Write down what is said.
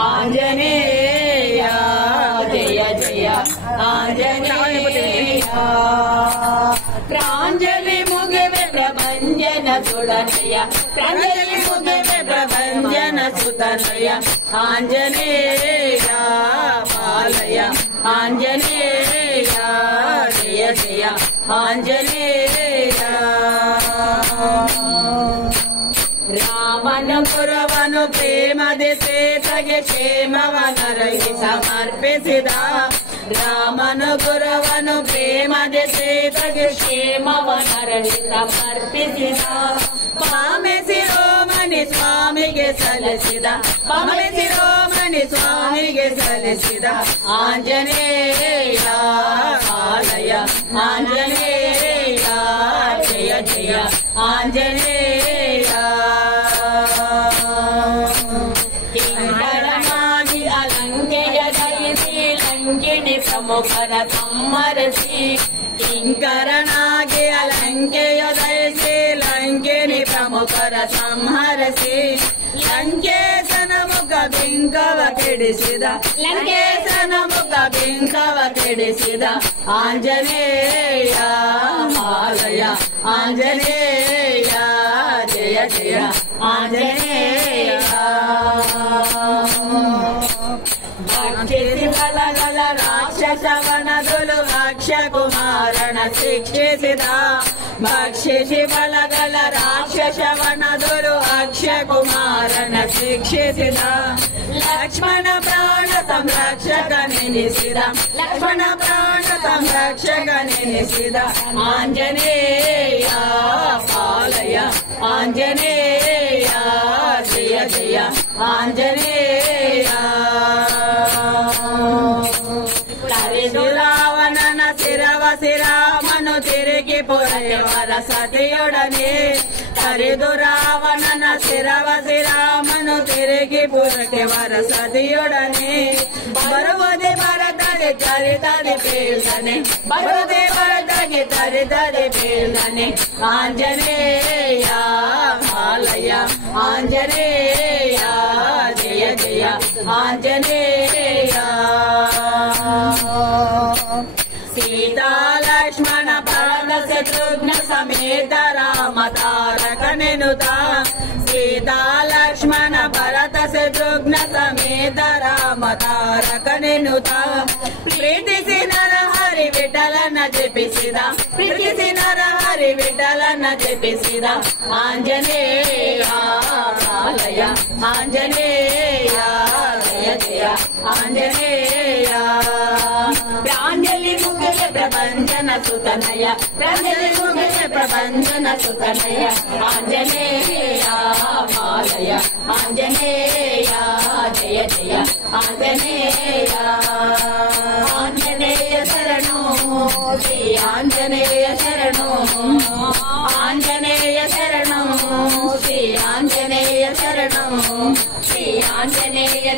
ఆంజనేయ జయ జయ ఆంజనేయ ప్రాంజలి ముగివే ప్రభంజన సుడనయ ప్రాంజలి ముగివే ప్రభంజన సుతనయ ఆంజనేయ పాలయ ఆంజనేయ జయ జయ ఆంజనేయ ರಾಮನ ಪುರವನು ಪ್ರೇಮದೆ ಸೇತಗೆ ಕ್ಷೇಮವನರಗಿ ಸಮರ್ಪಿಸಿದ ರಾಮನ ಪುರವನು ಪ್ರೇಮದೆ ಸೇತಗೆ ಕ್ಷೇಮವನರಗಿ ಸಮರ್ಪಿಸಿದ ಪಾಮೆ ಶಿರೋಮಣಿ ಸ್ವಾಮಿಗೆ ಸಲ್ಲಿಸಿದ ಪಾಮೆ ಶಿರೋಮಣಿ ಸ್ವಾಮಿಗೆ ಸಲ್ಲಿಸಿದ ಆಂಜನೇಯ ಆಲಯ ಆಂಜನೇಯ ಜಯ ಜಯ ಆಂಜನೇಯ ಕಿಂಕರನಾಗಿ ಅಲಂಕೆಯ ಧರಿಸಿ ಲಂಕಿಣಿ ಪ್ರಮುಖರ ಸಂಹರಿಸಿ ಕಿಂಕರನಾಗಿ ಅಲಂಕೆಯ ಧರಿಸಿ ಲಂಕಿಣಿ ಪ್ರಮುಖರ ಸಂಹರಿಸಿ ಲಂಕೇಶನ ಮುಖ ಬಿಂಕವ ಕೆಡಿಸಿದ ಲಂಕೇಶನ ಮುಖ ಬಿಂಕವ ಕೆಡಿಸಿದ ಆಂಜನೇಯ ಆಲಯ ಆಂಜನೇಯ ಜಯ ಜಯ ಆಂಜನೇಯ ಭಕ್ಷಿಸಿ ಬಲಗಳ ರಾಕ್ಷಸವನದುಲು ಭಕ್ಷ್ಯ ಕುಮಾರನ ಶಿಕ್ಷಿಸಿದ ಭಕ್ಷಿಸಿ ಬಲಗಳ ರಾಕ್ಷಸವನದುಲು ಅಕ್ಷಯ ಕುಮಾರನ ಶಿಕ್ಷಿಸಿದ ಲಕ್ಷ್ಮಣ ಪ್ರಾಣ ಸಂರಕ್ಷಕ ನೆನೆಸಿದ ಲಕ್ಷ್ಮಣ ಪ್ರಾಣ ಸಂರಕ್ಷಕ ನೆನೆಸಿದ ಆಂಜನೇಯ ಪಾಲಯ ಆಂಜನೇಯ ಜಯ ಜಯ ಆಂಜನೇಯ ತರಿದು ರಾವಣನ ಶಿರವ ಶ್ರೀರಾಮನು ತಿರುಗಿ ಪುರವರ ಸತಿಯೊಡನೆ ತರಿದು ರಾವಣನ ಶಿರವ ಶ್ರೀರಾಮನು ತಿರುಗಿ ಪುರಕ್ಕೆ ವರಸತಿಯೊಡನೆ ಬರುವುದೇ ಬರದರೆ ತರಿದರೆ ಬೀಳ್ದನೆ ಬರುವುದೇ ಬರದಾಗೆ ತರಿದರೆ ಬೀಳ್ದನೆ ಆಂಜನೇಯ ಆಲಯ ಆಂಜನೇಯ ಜಯ ಜಯ ಆಂಜನೇಯ ಸೀತಾ ಲಕ್ಷ್ಮಣ ಭರತ ಶತ್ರುಘ್ನ ಸಮೇತ ರಾಮ ತಾರಕನೆನುತ ಸೀತಾ ಲಕ್ಷ್ಮಣ ಭರತ ಶತ್ರುಘ್ನ ಸಮೇತ ರಾಮ ತಾರಕನೆನುತ ಪ್ರೀತಿಸಿ ನರ ಹರಿ ವಿಠಲನ ಜಪಿಸಿದ ಪ್ರೀತಿಸಿ ನರ ಹರಿ ವಿಠಲನ ಜಪಿಸಿದ ಆಂಜನೇಯ ಆಲಯ ಆಂಜನೇಯ ಜಯ ಜಯ ಆಂಜನೇಯ ಪ್ರಾಂಜಲಿ ಮುಗಿಲೆ ಪ್ರಪಂಚನ ಸುತನಯ ಪ್ರಾಂಜಲಿ ಮುಗಿಲೆ ಪ್ರಪಂಚನ ಸುತನಯ ಆಂಜನೇಯ ಆಲಯ ಆಂಜನೇಯ ಜಯ ಜಯ ಆಂಜನೇಯ ಆಂಜನೇಯ ಶರಣು ಶ್ರೀ ಆಂಜನೇಯ ಶರಣು ಆಂಜನೇಯ ಶರಣು ಶ್ರೀ ಆಂಜನೇಯ ಶರಣು ಶ್ರೀ ಆಂಜನೇಯ